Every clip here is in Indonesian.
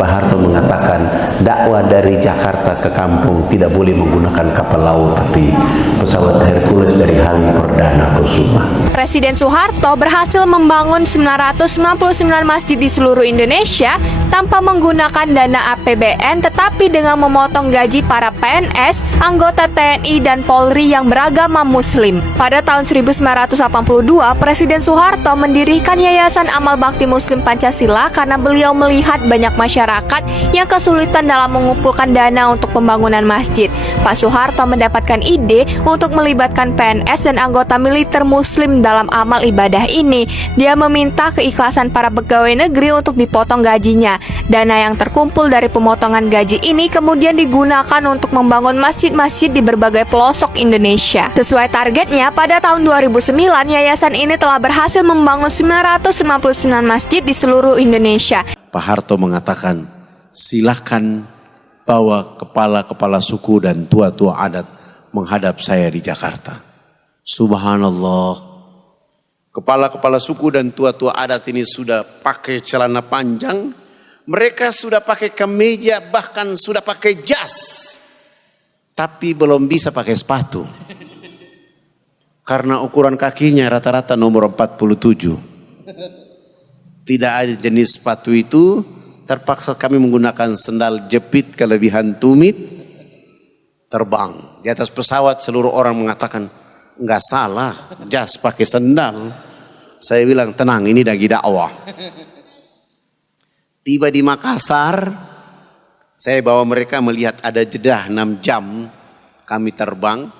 Pak Harto mengatakan dakwah dari Jakarta ke kampung tidak boleh menggunakan kapal laut tapi pesawat Hercules dari Halim Perdana Kusuma. Presiden Soeharto berhasil membangun 999 masjid di seluruh Indonesia tanpa menggunakan dana APBN tetapi dengan memotong gaji para PNS, anggota TNI dan Polri yang beragama Muslim. Pada tahun 1982, Presiden Soeharto mendirikan Yayasan Amal Bakti Muslim Pancasila karena beliau melihat banyak masyarakat yang kesulitan dalam mengumpulkan dana untuk pembangunan masjid. Pak Soeharto mendapatkan ide untuk melibatkan PNS dan anggota militer Muslim dalam amal ibadah ini. Dia meminta keikhlasan para pegawai negeri untuk dipotong gajinya. Dana yang terkumpul dari pemotongan gaji ini kemudian digunakan untuk membangun masjid-masjid di berbagai pelosok Indonesia. Sesuai targetnya, pada tahun 2009, yayasan ini telah berhasil membangun 999 masjid di seluruh Indonesia. Pak Harto mengatakan, silakan bawa kepala-kepala suku dan tua-tua adat menghadap saya di Jakarta. Subhanallah, kepala-kepala suku dan tua-tua adat ini sudah pakai celana panjang, mereka sudah pakai kemeja, bahkan sudah pakai jas, tapi belum bisa pakai sepatu. Karena ukuran kakinya rata-rata nomor 47. Tidak ada jenis sepatu itu, terpaksa kami menggunakan sendal jepit kelebihan tumit, terbang. Di atas pesawat seluruh orang mengatakan, enggak salah, jas pakai sendal. Saya bilang, tenang, ini lagi dakwah. Tiba di Makassar, saya bawa mereka melihat ada jeda 6 jam kami terbang.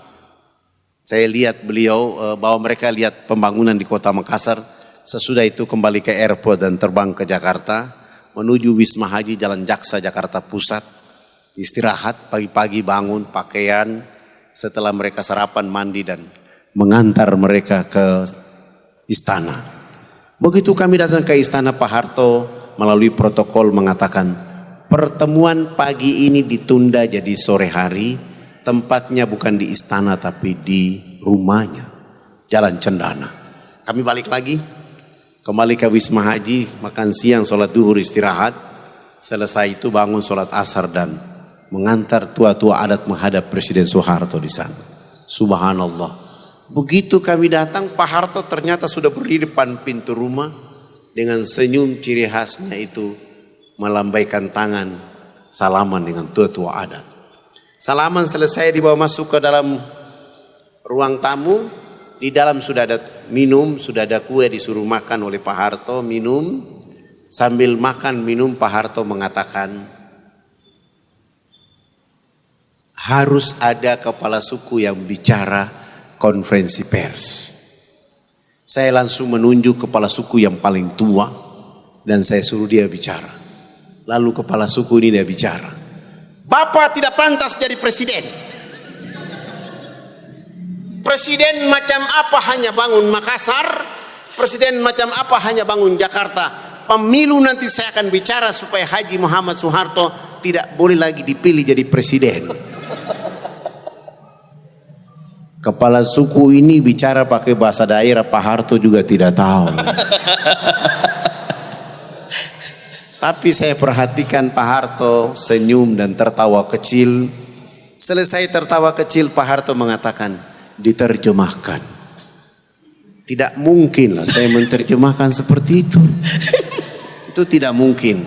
Saya lihat beliau, bawa mereka lihat pembangunan di kota Makassar. Sesudah itu kembali ke airport dan terbang ke Jakarta, menuju Wisma Haji Jalan Jaksa Jakarta Pusat. Istirahat, pagi-pagi bangun, pakaian, setelah mereka sarapan, mandi dan mengantar mereka ke istana. Begitu kami datang ke istana, Pak Harto melalui protokol mengatakan, pertemuan pagi ini ditunda jadi sore hari, tempatnya bukan di istana tapi di rumahnya, Jalan Cendana. Kami balik lagi, kembali ke Wisma Haji, makan siang, sholat duhur, istirahat. Selesai itu bangun sholat asar dan mengantar tua-tua adat menghadap Presiden Soeharto di sana. Subhanallah. Begitu kami datang, Pak Harto ternyata sudah berdiri depan pintu rumah dengan senyum ciri khasnya itu, melambaikan tangan, salaman dengan tua-tua adat. Salaman selesai, dibawa masuk ke dalam ruang tamu. Di dalam sudah ada minum, sudah ada kue, disuruh makan oleh Pak Harto, minum. Sambil makan minum, Pak Harto mengatakan, harus ada kepala suku yang bicara konferensi pers. Saya langsung menunjuk kepala suku yang paling tua dan saya suruh dia bicara. Lalu kepala suku ini dia bicara, Bapak tidak pantas jadi presiden. Presiden macam apa hanya bangun Makassar, presiden macam apa hanya bangun Jakarta. Pemilu nanti saya akan bicara supaya Haji Muhammad Soeharto tidak boleh lagi dipilih jadi presiden. Kepala suku ini bicara pakai bahasa daerah, Pak Harto juga tidak tahu. Tapi saya perhatikan Pak Harto senyum dan tertawa kecil. Selesai tertawa kecil, Pak Harto mengatakan, diterjemahkan. Tidak mungkin lah saya menerjemahkan seperti itu. Itu tidak mungkin.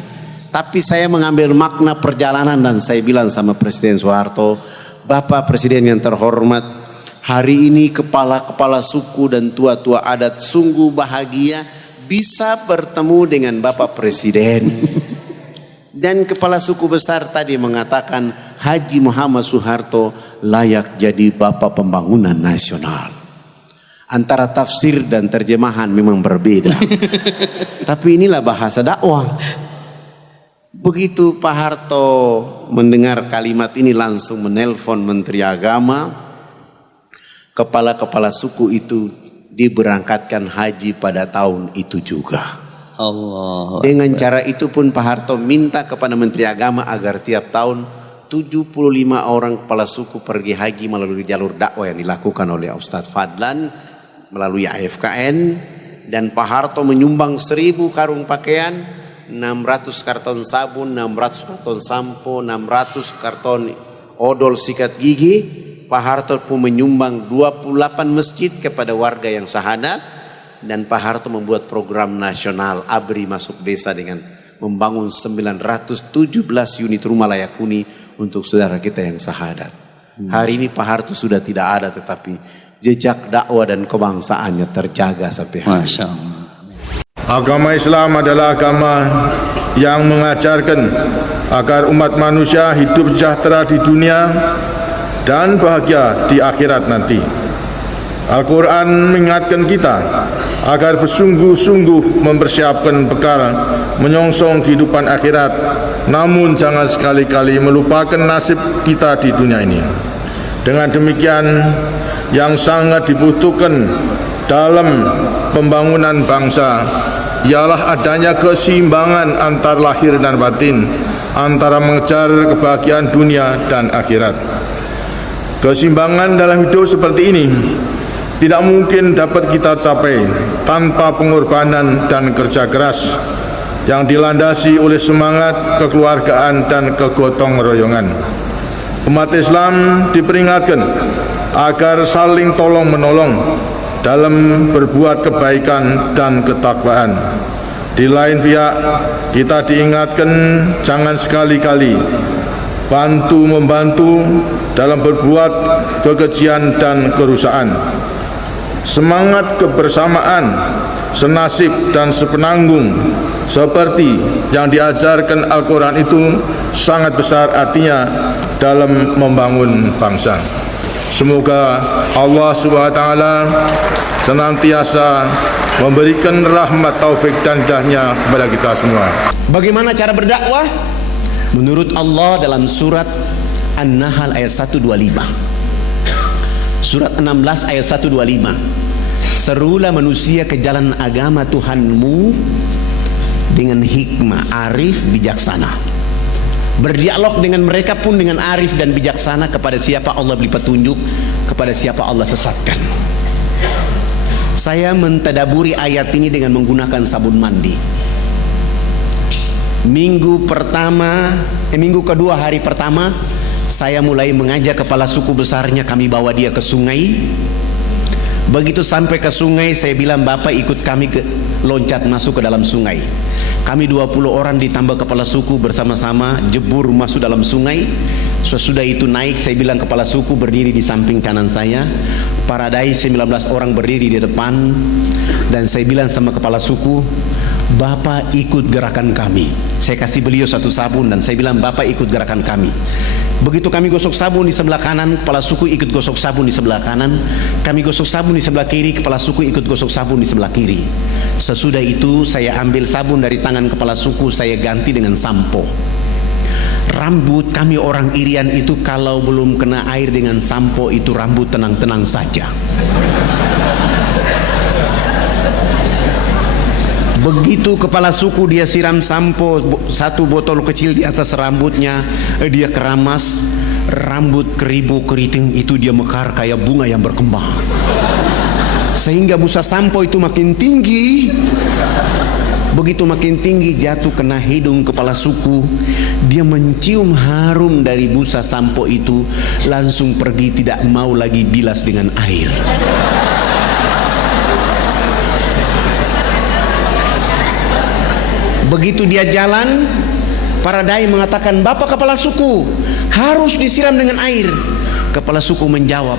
Tapi saya mengambil makna perjalanan dan saya bilang sama Presiden Soeharto, Bapak Presiden yang terhormat, hari ini kepala-kepala suku dan tua-tua adat sungguh bahagia bisa bertemu dengan Bapak Presiden. Dan kepala suku besar tadi mengatakan Haji Muhammad Soeharto layak jadi Bapak Pembangunan Nasional. Antara tafsir dan terjemahan memang berbeda. Tapi inilah bahasa dakwah. Begitu Pak Harto mendengar kalimat ini langsung menelpon Menteri Agama. Kepala-kepala suku itu diberangkatkan haji pada tahun itu juga. Allah. Dengan cara itu pun Pak Harto minta kepada Menteri Agama agar tiap tahun 75 orang kepala suku pergi haji melalui jalur dakwah yang dilakukan oleh Ustadz Fadlan melalui AFKN. Dan Pak Harto menyumbang 1000 karung pakaian, 600 karton sabun, 600 karton sampo, 600 karton odol sikat gigi. Pak Harto pun menyumbang 28 masjid kepada warga yang syahadat. Dan Pak Harto membuat program nasional ABRI masuk desa dengan membangun 917 unit rumah layak huni untuk saudara kita yang syahadat. Hari ini Pak Harto sudah tidak ada, tetapi jejak dakwah dan kebangsaannya terjaga sampai hari ini. Masya Allah. Agama Islam adalah agama yang mengajarkan agar umat manusia hidup sejahtera di dunia dan bahagia di akhirat nanti. Al-Quran mengingatkan kita agar bersungguh-sungguh mempersiapkan bekal menyongsong kehidupan akhirat, namun jangan sekali-kali melupakan nasib kita di dunia ini. Dengan demikian, yang sangat dibutuhkan dalam pembangunan bangsa ialah adanya keseimbangan antar lahir dan batin, antara mengejar kebahagiaan dunia dan akhirat. Keseimbangan dalam hidup seperti ini tidak mungkin dapat kita capai tanpa pengorbanan dan kerja keras yang dilandasi oleh semangat kekeluargaan dan kegotong royongan. Umat Islam diperingatkan agar saling tolong menolong dalam berbuat kebaikan dan ketakwaan. Di lain pihak, kita diingatkan jangan sekali-kali bantu-membantu dalam berbuat kekejian dan kerusakan. Semangat kebersamaan, senasib dan sepenanggung seperti yang diajarkan Al-Quran itu sangat besar artinya dalam membangun bangsa. Semoga Allah SWT senantiasa memberikan rahmat, taufik dan hidayahnya kepada kita semua. Bagaimana cara berdakwah? Menurut Allah dalam surat An-Nahl ayat 125. Surat 16 ayat 125. Serulah manusia ke jalan agama Tuhanmu dengan hikmah, arif, bijaksana. Berdialog dengan mereka pun dengan arif dan bijaksana. Kepada siapa Allah beri petunjuk, kepada siapa Allah sesatkan. Saya mentadaburi ayat ini dengan menggunakan sabun mandi. Minggu kedua hari pertama, saya mulai mengajak kepala suku besarnya, kami bawa dia ke sungai. Begitu sampai ke sungai, saya bilang, Bapak ikut kami loncat masuk ke dalam sungai. Kami 20 orang ditambah kepala suku bersama-sama jebur masuk dalam sungai. Sesudah itu naik, saya bilang kepala suku berdiri di samping kanan saya, para dai 19 orang berdiri di depan, dan saya bilang sama kepala suku, Bapak ikut gerakan kami. Saya kasih beliau satu sabun dan saya bilang, Bapak ikut gerakan kami. Begitu kami gosok sabun di sebelah kanan, kepala suku ikut gosok sabun di sebelah kanan. Kami gosok sabun di sebelah kiri, kepala suku ikut gosok sabun di sebelah kiri. Sesudah itu saya ambil sabun dari tangan kepala suku, saya ganti dengan sampo. Rambut kami orang Irian itu kalau belum kena air dengan sampo itu rambut tenang-tenang saja. Begitu kepala suku dia siram sampo satu botol kecil di atas rambutnya, dia keramas, rambut keribu keriting itu dia mekar kayak bunga yang berkembang. Sehingga busa sampo itu makin tinggi. Begitu makin tinggi jatuh kena hidung kepala suku, dia mencium harum dari busa sampo itu, langsung pergi tidak mau lagi bilas dengan air. Begitu dia jalan, para dai mengatakan, Bapak kepala suku harus disiram dengan air. Kepala suku menjawab,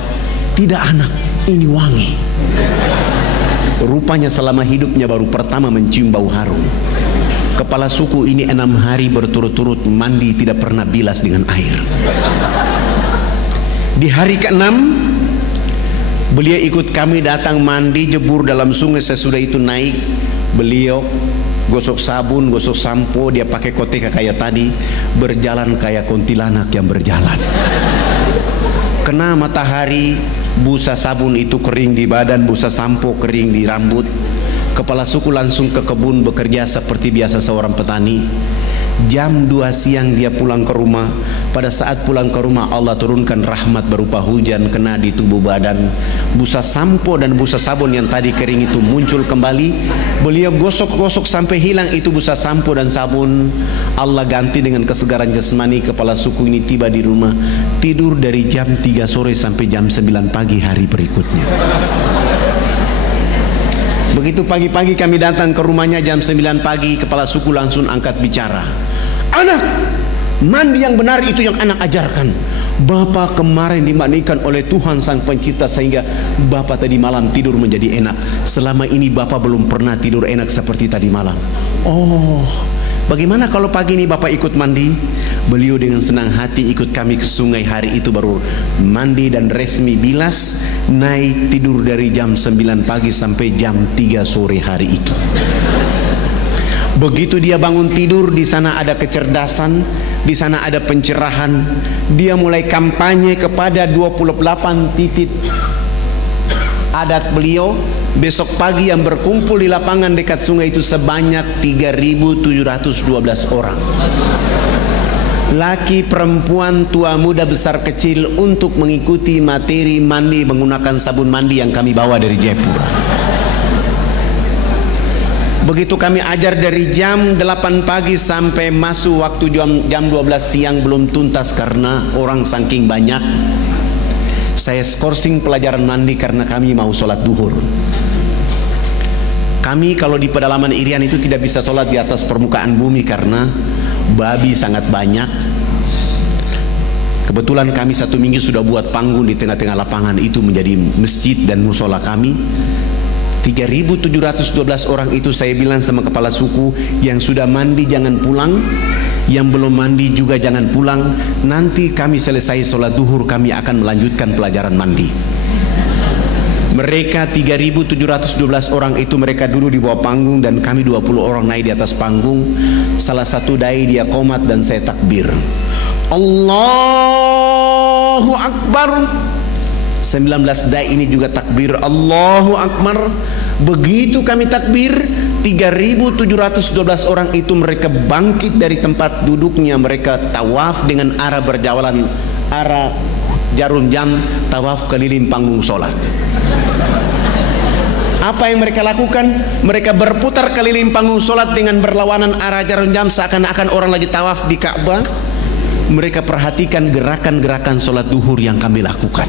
tidak anak, ini wangi. Rupanya selama hidupnya baru pertama mencium bau harum. Kepala suku ini 6 hari berturut-turut mandi tidak pernah bilas dengan air. Di hari ke-6 beliau ikut kami datang mandi jebur dalam sungai. Sesudah itu naik, beliau gosok sabun, gosok sampo, dia pakai koteka kayak tadi, berjalan kayak kuntilanak yang berjalan. Kena matahari, busa sabun itu kering di badan, busa sampo kering di rambut. Kepala suku langsung ke kebun bekerja seperti biasa seorang petani. Jam 2 siang dia pulang ke rumah. Pada saat pulang ke rumah, Allah turunkan rahmat berupa hujan kena di tubuh badan. Busa sampo dan busa sabun yang tadi kering itu muncul kembali. Beliau gosok-gosok sampai hilang itu busa sampo dan sabun. Allah ganti dengan kesegaran jasmani. Kepala suku ini tiba di rumah, tidur dari jam 3 sore sampai jam 9 pagi hari berikutnya. Begitu pagi-pagi kami datang ke rumahnya jam 9 pagi, kepala suku langsung angkat bicara. Anak, mandi yang benar itu yang anak ajarkan. Bapak kemarin dimandikan oleh Tuhan Sang Pencipta sehingga Bapak tadi malam tidur menjadi enak. Selama ini Bapak belum pernah tidur enak seperti tadi malam. Oh, bagaimana kalau pagi ini Bapak ikut mandi? Beliau dengan senang hati ikut kami ke sungai. Hari itu baru mandi dan resmi bilas, naik tidur dari jam 9 pagi sampai jam 3 sore hari itu. Begitu dia bangun tidur, di sana ada kecerdasan, di sana ada pencerahan. Dia mulai kampanye kepada 28 titik adat beliau. Besok pagi yang berkumpul di lapangan dekat sungai itu sebanyak 3.712 orang. Laki, perempuan, tua, muda, besar, kecil untuk mengikuti materi mandi menggunakan sabun mandi yang kami bawa dari Jayapura. Begitu kami ajar dari jam 8 pagi sampai masuk waktu jam 12 siang belum tuntas karena orang saking banyak. Saya skorsing pelajaran mandi karena kami mau sholat duhur. Kami kalau di pedalaman Irian itu tidak bisa sholat di atas permukaan bumi karena babi sangat banyak. Kebetulan kami 1 minggu sudah buat panggung di tengah-tengah lapangan itu menjadi masjid dan musola kami. 3.712 orang itu saya bilang sama kepala suku, yang sudah mandi jangan pulang, yang belum mandi juga jangan pulang. Nanti kami selesai sholat duhur kami akan melanjutkan pelajaran mandi. Mereka 3.712 orang itu mereka dulu di bawah panggung dan kami 20 orang naik di atas panggung. Salah satu dai dia qomat dan saya takbir. Allahu Akbar. 19 dai ini juga takbir Allahu Akbar. Begitu kami takbir, 3.712 orang itu mereka bangkit dari tempat duduknya, mereka tawaf dengan arah berjalan arah jarum jam, tawaf keliling panggung sholat. Apa yang mereka lakukan? Mereka berputar keliling panggung sholat dengan berlawanan arah jarum jam seakan-akan orang lagi tawaf di Ka'bah. Mereka perhatikan gerakan-gerakan sholat duhur yang kami lakukan.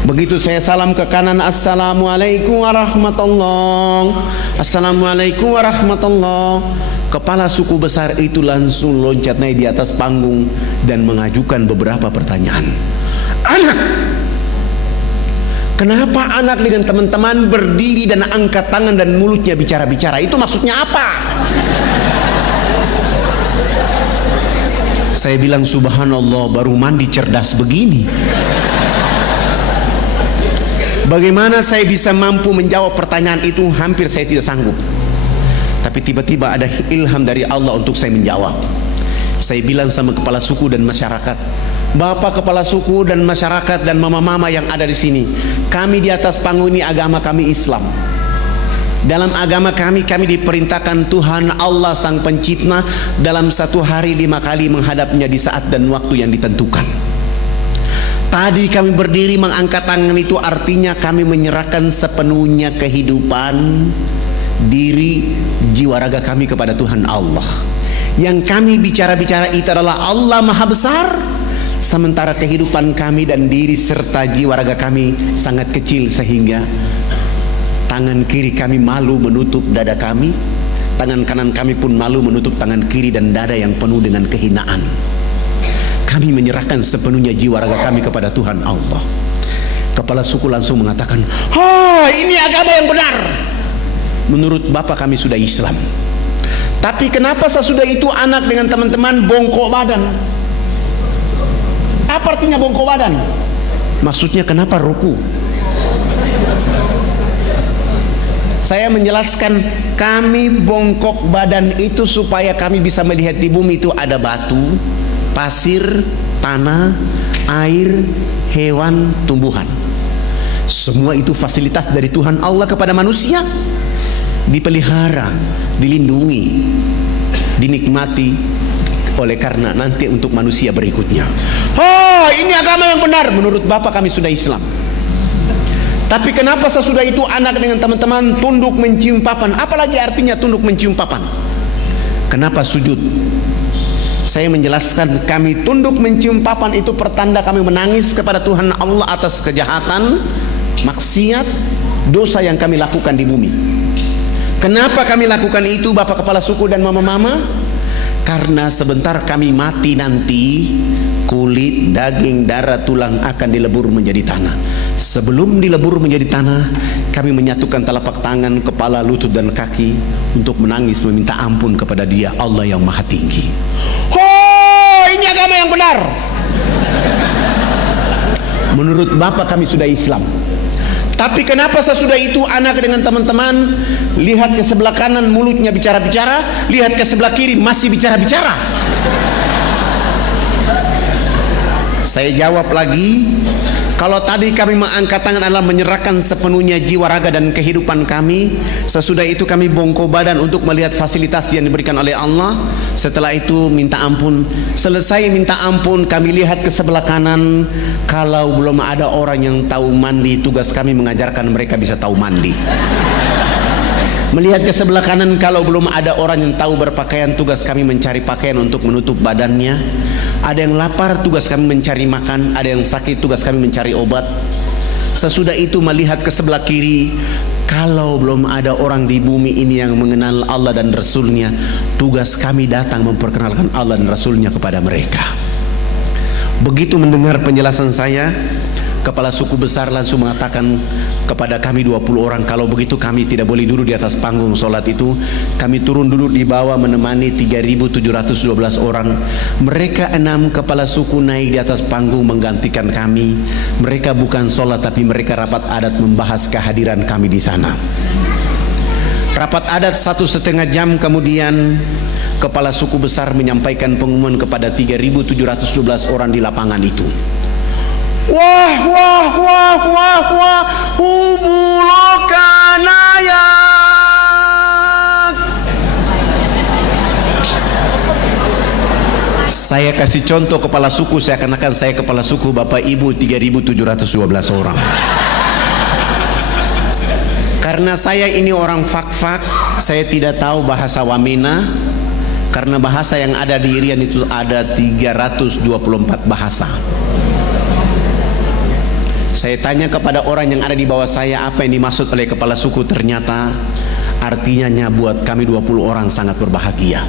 Begitu saya salam ke kanan, Assalamualaikum warahmatullahi, Assalamualaikum warahmatullahi. Kepala suku besar itu langsung loncat naik di atas panggung dan mengajukan beberapa pertanyaan. Anak, kenapa anak dengan teman-teman berdiri dan angkat tangan dan mulutnya bicara-bicara? Itu maksudnya apa? Saya bilang subhanallah, baru mandi cerdas begini. Bagaimana saya bisa mampu menjawab pertanyaan itu? Hampir saya tidak sanggup. Tapi tiba-tiba ada ilham dari Allah untuk saya menjawab. Saya bilang sama kepala suku dan masyarakat, Bapak kepala suku dan masyarakat dan mama-mama yang ada di sini, kami di atas panggung ini agama kami Islam. Dalam agama kami diperintahkan Tuhan Allah Sang Pencipta dalam satu hari 5 kali menghadapnya di saat dan waktu yang ditentukan. Tadi kami berdiri mengangkat tangan itu artinya kami menyerahkan sepenuhnya kehidupan, diri, jiwa raga kami kepada Tuhan Allah. Yang kami bicara-bicara itu adalah Allah Maha Besar, sementara kehidupan kami dan diri serta jiwa raga kami sangat kecil sehingga tangan kiri kami malu menutup dada kami, tangan kanan kami pun malu menutup tangan kiri dan dada yang penuh dengan kehinaan. Kami menyerahkan sepenuhnya jiwa raga kami kepada Tuhan Allah. Kepala suku langsung mengatakan, ini agama yang benar. Menurut Bapak kami sudah Islam. Tapi kenapa sesudah itu anak dengan teman-teman bongkok badan? Apa artinya bongkok badan? Maksudnya kenapa ruku? Saya menjelaskan, kami bongkok badan itu supaya kami bisa melihat di bumi itu ada batu, pasir, tanah, air, hewan, tumbuhan. Semua itu fasilitas dari Tuhan Allah kepada manusia. Dipelihara, dilindungi. dinikmati oleh karena nanti untuk manusia berikutnya. Oh, ini agama yang benar menurut Bapak, kami sudah Islam. Tapi kenapa sesudah itu anak dengan teman-teman tunduk mencium papan? Apalagi artinya tunduk mencium papan? Kenapa sujud? Saya menjelaskan, kami tunduk mencium papan itu pertanda kami menangis kepada Tuhan Allah atas kejahatan, maksiat, dosa yang kami lakukan di bumi. Kenapa kami lakukan itu Bapak Kepala Suku dan Mama-mama? Karena sebentar kami mati nanti, kulit, daging, darah, tulang akan dilebur menjadi tanah. Sebelum dilebur menjadi tanah, kami menyatukan telapak tangan, kepala, lutut dan kaki untuk menangis meminta ampun kepada Dia, Allah yang Maha Tinggi. Oh, ini agama yang benar. Menurut Bapak kami sudah Islam. Tapi kenapa sesudah itu anak dengan teman-teman lihat ke sebelah kanan mulutnya bicara-bicara, lihat ke sebelah kiri masih bicara-bicara? Saya jawab lagi, kalau tadi kami mengangkat tangan adalah menyerahkan sepenuhnya jiwa, raga dan kehidupan kami. Sesudah itu kami bongkok badan untuk melihat fasilitas yang diberikan oleh Allah. Setelah itu minta ampun. Selesai minta ampun, kami lihat ke sebelah kanan. Kalau belum ada orang yang tahu mandi, tugas kami mengajarkan mereka bisa tahu mandi. Melihat ke sebelah kanan, kalau belum ada orang yang tahu berpakaian, tugas kami mencari pakaian untuk menutup badannya. Ada yang lapar, tugas kami mencari makan. Ada yang sakit, tugas kami mencari obat. Sesudah itu melihat ke sebelah kiri, kalau belum ada orang di bumi ini yang mengenal Allah dan Rasulnya, tugas kami datang memperkenalkan Allah dan Rasulnya kepada mereka. Begitu mendengar penjelasan saya, Kepala Suku Besar langsung mengatakan kepada kami 20 orang, kalau begitu kami tidak boleh duduk di atas panggung sholat itu. Kami turun duduk di bawah menemani 3.712 orang. Mereka 6 kepala suku naik di atas panggung menggantikan kami. Mereka bukan sholat, tapi mereka rapat adat membahas kehadiran kami di sana. Rapat adat 1,5 jam kemudian, Kepala Suku Besar menyampaikan pengumuman kepada 3.712 orang di lapangan itu. Wah, wah, wah, wah, wah, hubulokanayak. Saya kasih contoh kepala suku, seakan-akan saya kepala suku, Bapak Ibu 3.712 orang. Karena saya ini orang fak-fak, saya tidak tahu bahasa Wamena. Karena bahasa yang ada di Irian itu ada 324 bahasa. Saya tanya kepada orang yang ada di bawah saya apa yang dimaksud oleh kepala suku. Ternyata artinya buat kami 20 orang sangat berbahagia.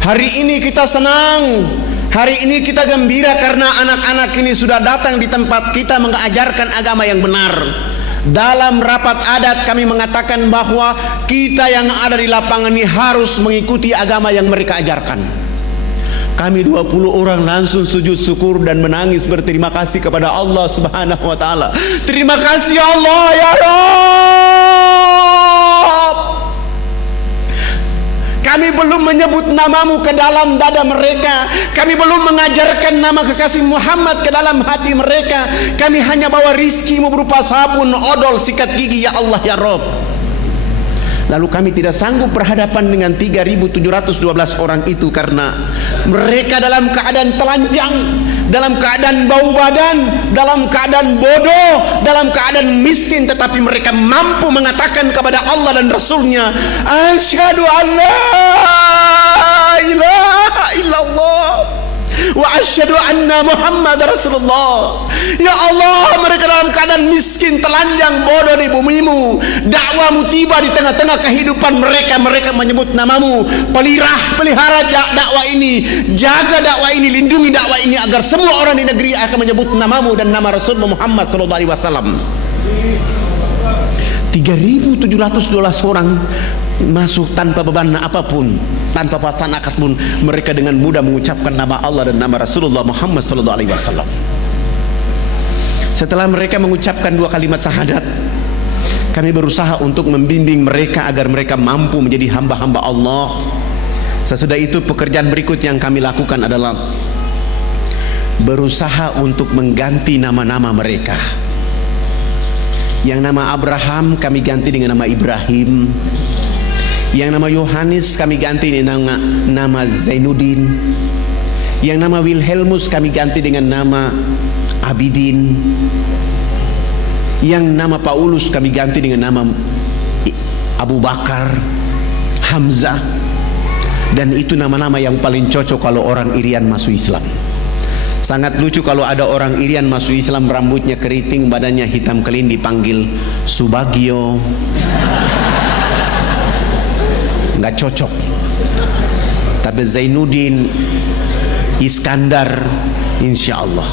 Hari ini kita senang, hari ini kita gembira karena anak-anak ini sudah datang di tempat kita mengajarkan agama yang benar. Dalam rapat adat kami mengatakan bahwa kita yang ada di lapangan ini harus mengikuti agama yang mereka ajarkan. Kami 20 orang langsung sujud syukur dan menangis berterima kasih kepada Allah Subhanahu wa taala. Terima kasih Allah ya Rabb. Kami belum menyebut namamu ke dalam dada mereka. Kami belum mengajarkan nama kekasih Muhammad ke dalam hati mereka. Kami hanya bawa rizkimu berupa sabun, odol, sikat gigi ya Allah ya Rabb. Lalu kami tidak sanggup berhadapan dengan 3.712 orang itu karena mereka dalam keadaan telanjang, dalam keadaan bau badan, dalam keadaan bodoh, dalam keadaan miskin, tetapi mereka mampu mengatakan kepada Allah dan Rasulnya, asyhadu an la ilaha illallah wa asyhadu anna Muhammad Rasulullah. Ya Allah, mereka dalam keadaan miskin, telanjang, bodoh di bumimu. Dakwamu tiba di tengah-tengah kehidupan mereka. Mereka menyebut namamu. Pelihara dakwah ini, jaga dakwah ini, lindungi dakwah ini agar semua orang di negeri akan menyebut namamu dan nama Rasul Muhammad SAW. 3.712 orang masuk tanpa beban apapun, tanpa paksaan akad pun, mereka dengan mudah mengucapkan nama Allah dan nama Rasulullah Muhammad SAW. Setelah mereka mengucapkan 2 kalimat syahadat, kami berusaha untuk membimbing mereka agar mereka mampu menjadi hamba-hamba Allah. Sesudah itu pekerjaan berikut yang kami lakukan adalah berusaha untuk mengganti nama-nama mereka. Yang nama Abraham kami ganti dengan nama Ibrahim. Yang nama Yohanes kami ganti dengan nama Zainuddin. Yang nama Wilhelmus kami ganti dengan nama Abidin. Yang nama Paulus kami ganti dengan nama Abu Bakar, Hamzah. Dan itu nama-nama yang paling cocok kalau orang Irian masuk Islam. Sangat lucu kalau ada orang Irian masuk Islam, rambutnya keriting, badannya hitam kelin, dipanggil Subagio. Nggak cocok. Tapi Zainuddin, Iskandar, insya Allah.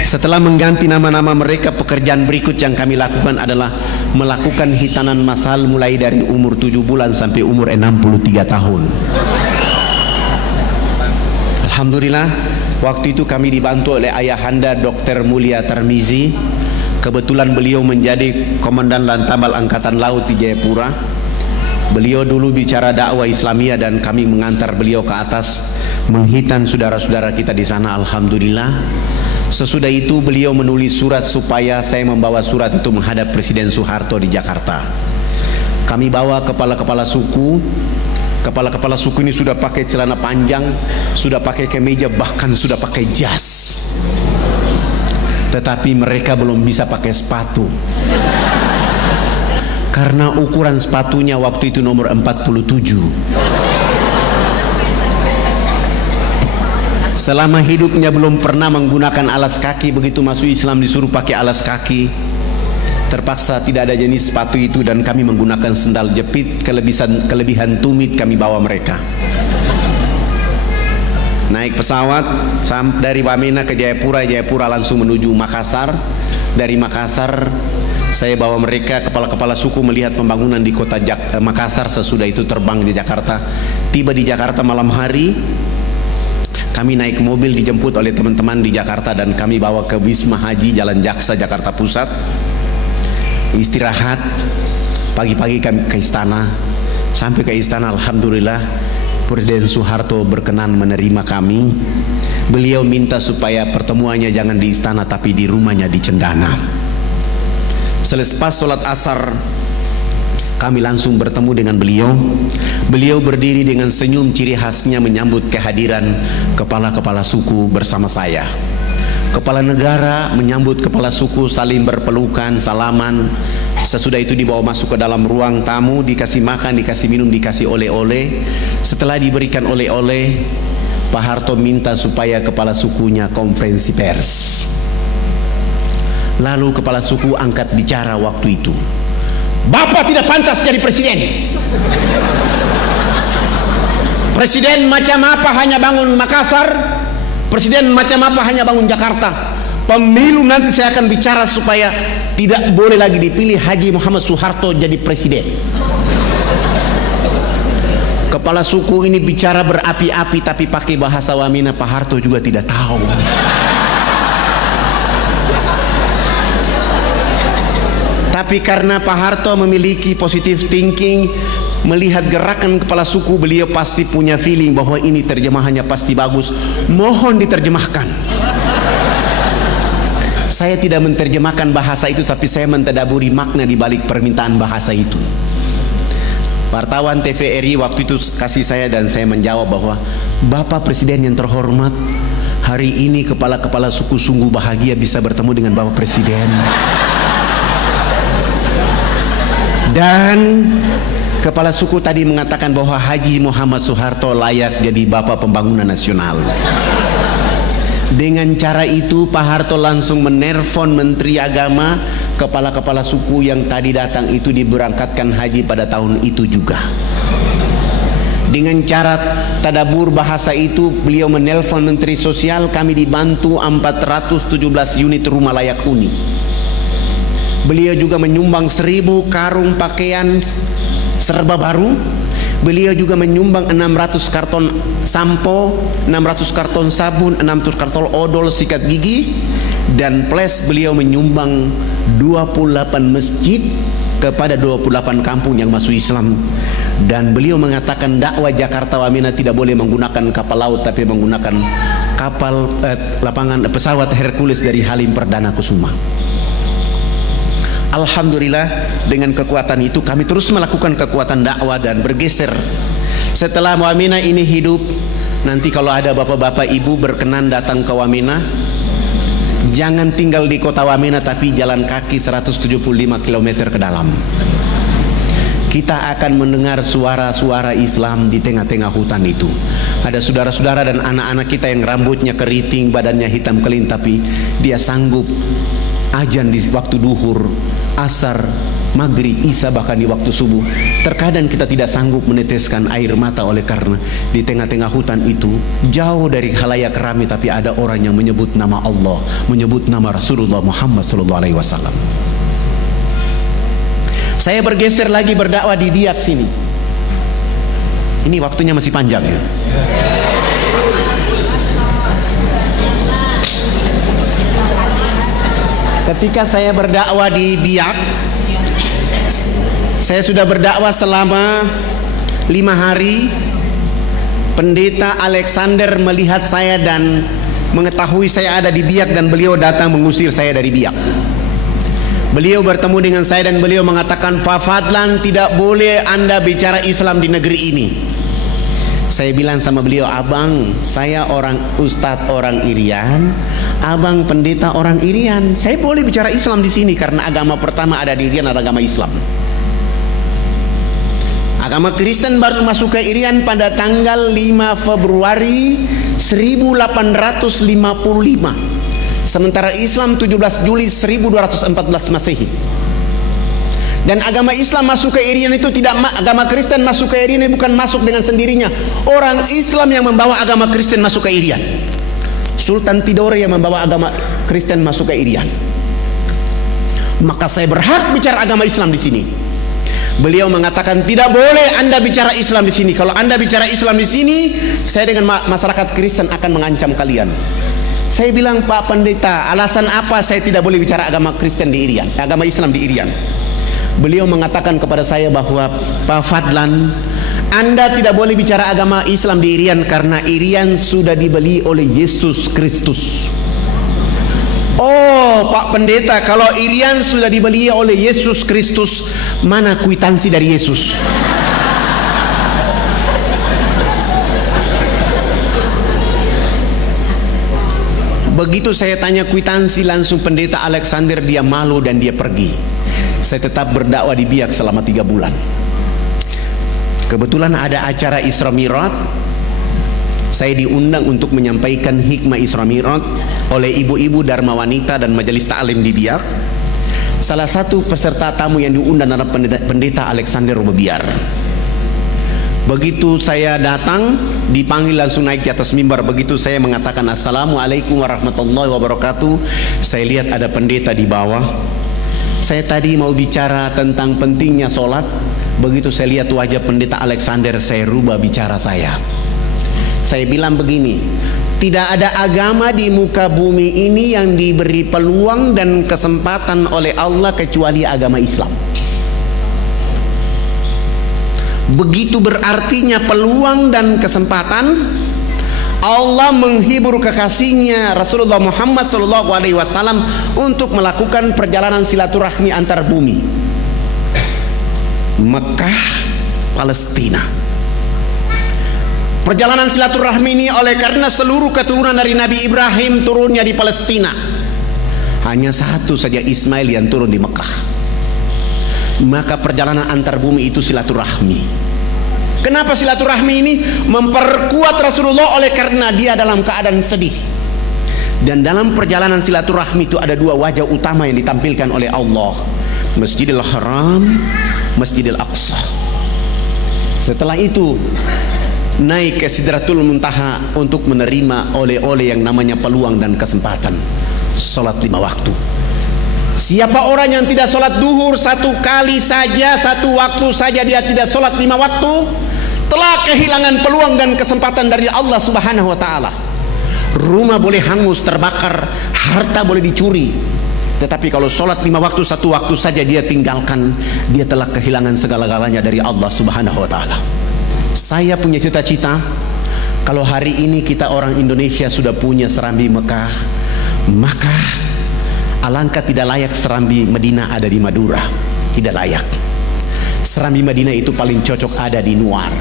Setelah mengganti nama-nama mereka, pekerjaan berikut yang kami lakukan adalah melakukan hitanan masal mulai dari umur 7 bulan sampai umur 63 tahun. Alhamdulillah, waktu itu kami dibantu oleh ayahanda Dr. Mulia Tarmizi. Kebetulan beliau menjadi Komandan Lantamal Angkatan Laut di Jayapura. Beliau dulu bicara dakwah Islamiyah dan kami mengantar beliau ke atas menghitan saudara-saudara kita di sana. Alhamdulillah. Sesudah itu beliau menulis surat supaya saya membawa surat itu menghadap Presiden Soeharto di Jakarta. Kami bawa kepala-kepala suku. Kepala-kepala suku ini sudah pakai celana panjang, sudah pakai kemeja, bahkan sudah pakai jas. Tetapi mereka belum bisa pakai sepatu. Karena ukuran sepatunya waktu itu nomor 47. Selama hidupnya belum pernah menggunakan alas kaki, begitu masuk Islam disuruh pakai alas kaki. Terpaksa tidak ada jenis sepatu itu dan kami menggunakan sendal jepit. Kelebihan tumit kami bawa mereka. Naik pesawat dari Wamena ke Jayapura, Jayapura langsung menuju Makassar. Dari Makassar saya bawa mereka, kepala-kepala suku, melihat pembangunan di kota Makassar. Sesudah itu terbang di Jakarta. Tiba di Jakarta malam hari. Kami naik mobil dijemput oleh teman-teman di Jakarta dan kami bawa ke Wisma Haji Jalan Jaksa, Jakarta Pusat. Istirahat. Pagi-pagi kami ke istana. Sampai ke istana, alhamdulillah Presiden Soeharto berkenan menerima kami. Beliau minta supaya pertemuannya jangan di istana tapi di rumahnya di Cendana. Selepas sholat asar kami langsung bertemu dengan beliau. Beliau berdiri dengan senyum ciri khasnya menyambut kehadiran kepala-kepala suku bersama saya. Kepala negara menyambut kepala suku, saling berpelukan, salaman. Sesudah itu dibawa masuk ke dalam ruang tamu, dikasih makan, dikasih minum, dikasih oleh-oleh. Setelah diberikan oleh-oleh, Pak Harto minta supaya kepala sukunya konferensi pers. Lalu kepala suku angkat bicara waktu itu. Bapak tidak pantas jadi presiden. Presiden macam apa hanya bangun Makassar, presiden macam apa hanya bangun Jakarta. Pemilu nanti saya akan bicara supaya tidak boleh lagi dipilih Haji Muhammad Soeharto jadi presiden. Kepala suku ini bicara berapi-api tapi pakai bahasa Wamena. Pak Harto juga tidak tahu. Tapi karena Pak Harto memiliki positive thinking, melihat gerakan kepala suku, beliau pasti punya feeling bahwa ini terjemahannya pasti bagus. Mohon diterjemahkan. Saya tidak menerjemahkan bahasa itu, tapi saya mentadaburi makna di balik permintaan bahasa itu. Wartawan TVRI waktu itu kasih saya dan saya menjawab bahwa Bapak Presiden yang terhormat, hari ini kepala-kepala suku sungguh bahagia bisa bertemu dengan Bapak Presiden. Dan kepala suku tadi mengatakan bahwa Haji Muhammad Soeharto layak jadi Bapak Pembangunan Nasional. Dengan cara itu Pak Harto langsung menerfon Menteri Agama, kepala-kepala suku yang tadi datang itu diberangkatkan haji pada tahun itu juga. Dengan cara tadabur bahasa itu beliau menelpon Menteri Sosial, kami dibantu 417 unit rumah layak huni. Beliau juga menyumbang 1000 karung pakaian serba baru. Beliau juga menyumbang 600 karton sampo, 600 karton sabun, 600 karton odol sikat gigi. Dan plus beliau menyumbang 28 masjid kepada 28 kampung yang masuk Islam. Dan beliau mengatakan dakwah Jakarta Wamena tidak boleh menggunakan kapal laut tapi menggunakan pesawat Hercules dari Halim Perdana Kusuma. Alhamdulillah dengan kekuatan itu kami terus melakukan kekuatan dakwah dan bergeser. Setelah Wamena ini hidup, nanti kalau ada bapak-bapak ibu berkenan datang ke Wamena, jangan tinggal di kota Wamena tapi jalan kaki 175 km ke dalam. Kita akan mendengar suara-suara Islam di tengah-tengah hutan itu. Ada saudara-saudara dan anak-anak kita yang rambutnya keriting, badannya hitam kelin, tapi dia sanggup azan di waktu duhur, asar, maghrib, isya, bahkan di waktu subuh. Terkadang kita tidak sanggup meneteskan air mata oleh karena di tengah-tengah hutan itu, jauh dari khalayak ramai, tapi ada orang yang menyebut nama Allah, menyebut nama Rasulullah Muhammad SAW. Saya bergeser lagi berdakwah di Biak sini. Ini waktunya masih panjang ya. Ketika saya berdakwah di Biak, saya sudah berdakwah selama 5 hari. Pendeta Alexander melihat saya dan mengetahui saya ada di Biak, dan beliau datang mengusir saya dari Biak. Beliau bertemu dengan saya dan beliau mengatakan, Pak Fadlan, tidak boleh Anda bicara Islam di negeri ini. Saya bilang sama beliau, abang, saya orang ustadz orang Irian, abang pendeta orang Irian. Saya boleh bicara Islam di sini karena agama pertama ada di Irian adalah agama Islam. Agama Kristen baru masuk ke Irian pada tanggal 5 Februari 1855. Sementara Islam 17 Juli 1214 Masehi. Dan agama Islam masuk ke Irian itu tidak, agama Kristen masuk ke Irian bukan masuk dengan sendirinya. Orang Islam yang membawa agama Kristen masuk ke Irian. Sultan Tidore yang membawa agama Kristen masuk ke Irian. Maka saya berhak bicara agama Islam di sini. Beliau mengatakan tidak boleh Anda bicara Islam di sini. Kalau Anda bicara Islam di sini, saya dengan masyarakat Kristen akan mengancam kalian. Saya bilang, Pak Pendeta, alasan apa saya tidak boleh bicara agama Kristen di Irian, agama Islam di Irian? Beliau mengatakan kepada saya bahwa, Pak Fadlan, Anda tidak boleh bicara agama Islam di Irian karena Irian sudah dibeli oleh Yesus Kristus. Oh, Pak Pendeta, kalau Irian sudah dibeli oleh Yesus Kristus, mana kwitansi dari Yesus? Begitu saya tanya kwitansi, langsung Pendeta Alexander dia malu dan dia pergi. Saya tetap berdakwah di Biak selama 3 bulan. Kebetulan ada acara Isra Mi'raj. Saya diundang untuk menyampaikan hikmah Isra Mi'raj oleh ibu-ibu Dharma Wanita dan Majelis Ta'lim di Biak. Salah satu peserta tamu yang diundang adalah Pendeta Alexander Rubebiar. Begitu saya datang, dipanggil langsung naik di atas mimbar. Begitu saya mengatakan Assalamualaikum warahmatullahi wabarakatuh, saya lihat ada pendeta di bawah. Saya tadi mau bicara tentang pentingnya sholat. Begitu saya lihat wajah Pendeta Alexander, saya rubah bicara saya. Saya bilang begini, tidak ada agama di muka bumi ini yang diberi peluang dan kesempatan oleh Allah kecuali agama Islam. Begitu berartinya peluang dan kesempatan. Allah menghibur kekasihnya Rasulullah Muhammad SAW untuk melakukan perjalanan silaturahmi antar bumi, Mekah, Palestina. Perjalanan silaturahmi ini oleh karena seluruh keturunan dari Nabi Ibrahim turunnya di Palestina. Hanya satu saja Ismail yang turun di Mekah. Maka perjalanan antar bumi itu silaturahmi. Kenapa silaturahmi ini? Memperkuat Rasulullah oleh karena dia dalam keadaan sedih. Dan dalam perjalanan silaturahmi itu ada 2 wajah utama yang ditampilkan oleh Allah, Masjidil Haram, Masjidil Aqsa. Setelah itu naik ke Sidratul Muntaha untuk menerima oleh-oleh yang namanya peluang dan kesempatan sholat 5 waktu. Siapa orang yang tidak sholat duhur 1 kali saja, 1 waktu saja dia tidak sholat 5 waktu, telah kehilangan peluang dan kesempatan dari Allah Subhanahu wa ta'ala. Rumah boleh hangus, terbakar, harta boleh dicuri, tetapi kalau sholat 5 waktu 1 waktu saja dia tinggalkan, dia telah kehilangan segala-galanya dari Allah Subhanahu wa ta'ala. Saya punya cita-cita, kalau hari ini kita orang Indonesia sudah punya Serambi Mekah, maka Alangkah tidak layak Serambi Madinah ada di Madura. Tidak layak. Serambi Madinah itu paling cocok ada di Nuar.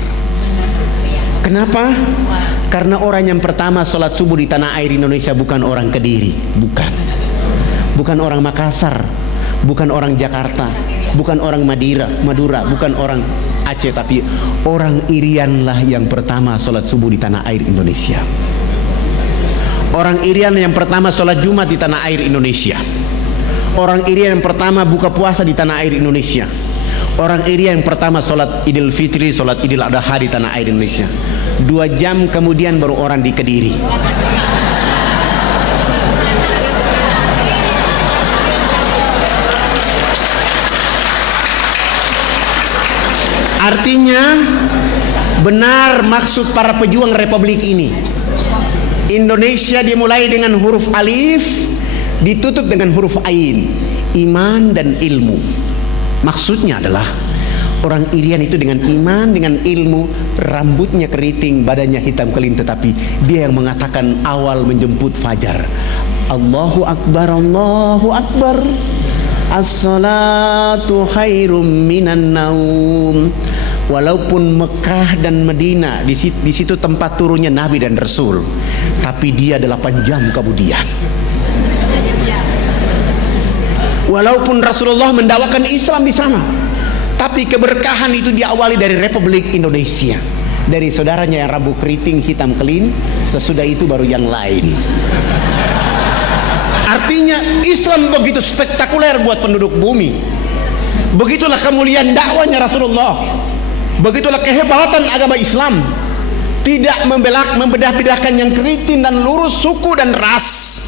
Kenapa? Karena orang yang pertama sholat subuh di tanah air Indonesia bukan orang Kediri, bukan orang Makassar, bukan orang Jakarta, bukan orang Madura, bukan orang Aceh, tapi orang Irian lah yang pertama sholat subuh di tanah air Indonesia. Orang Irian yang pertama sholat Jumat di tanah air Indonesia. Orang Irian yang pertama buka puasa di tanah air Indonesia. Orang Irian yang pertama sholat Idul Fitri, sholat Idul Adha di tanah air Indonesia. 2 jam kemudian baru orang di Kediri. Artinya benar maksud para pejuang Republik ini. Indonesia dimulai dengan huruf alif, ditutup dengan huruf ain, iman dan ilmu. Maksudnya adalah orang Irian itu dengan iman, dengan ilmu, rambutnya keriting, badannya hitam kelim, tetapi dia yang mengatakan awal menjemput fajar. Allahu Akbar, Allahu Akbar. As-salatu khairum minan naum. Walaupun Mekah dan Madinah di situ tempat turunnya Nabi dan Rasul, tapi dia 8 jam kemudian. Walaupun Rasulullah mendakwakan Islam di sana, tapi keberkahan itu diawali dari Republik Indonesia, dari saudaranya yang rambut keriting hitam kelim. Sesudah itu baru yang lain. Artinya Islam begitu spektakuler buat penduduk bumi. Begitulah kemuliaan dakwanya Rasulullah. Begitulah kehebatan agama Islam. Tidak membedah-bedahkan yang keriting dan lurus, suku dan ras,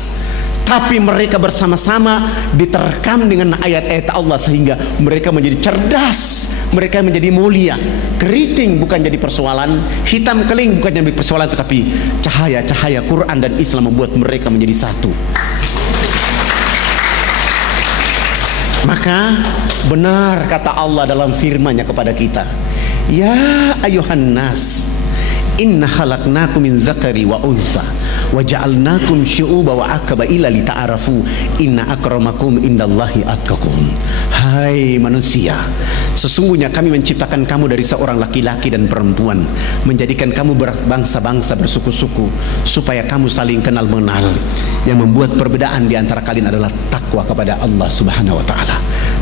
tapi mereka bersama-sama diterkam dengan ayat-ayat Allah sehingga mereka menjadi cerdas, mereka menjadi mulia. Keriting bukan jadi persoalan, hitam keling bukan jadi persoalan, tetapi cahaya-cahaya Quran dan Islam membuat mereka menjadi satu. Maka benar kata Allah dalam firman-Nya kepada kita, ya ayuhan nas, inna khalaqnakum min dzakari wa untha wa ja'alnakum syu'uba wa aqbaila lita'arafu inna akramakum indallahi atqakum. Hai manusia, sesungguhnya kami menciptakan kamu dari seorang laki-laki dan perempuan, menjadikan kamu berbangsa-bangsa, bersuku-suku, supaya kamu saling kenal mengenal. Yang membuat perbedaan di antara kalian adalah takwa kepada Allah Subhanahu wa taala.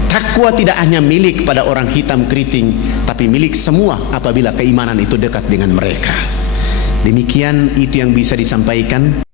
Takwa tidak hanya milik pada orang hitam keriting, tapi milik semua apabila keimanan itu dekat dengan mereka. Demikian itu yang bisa disampaikan.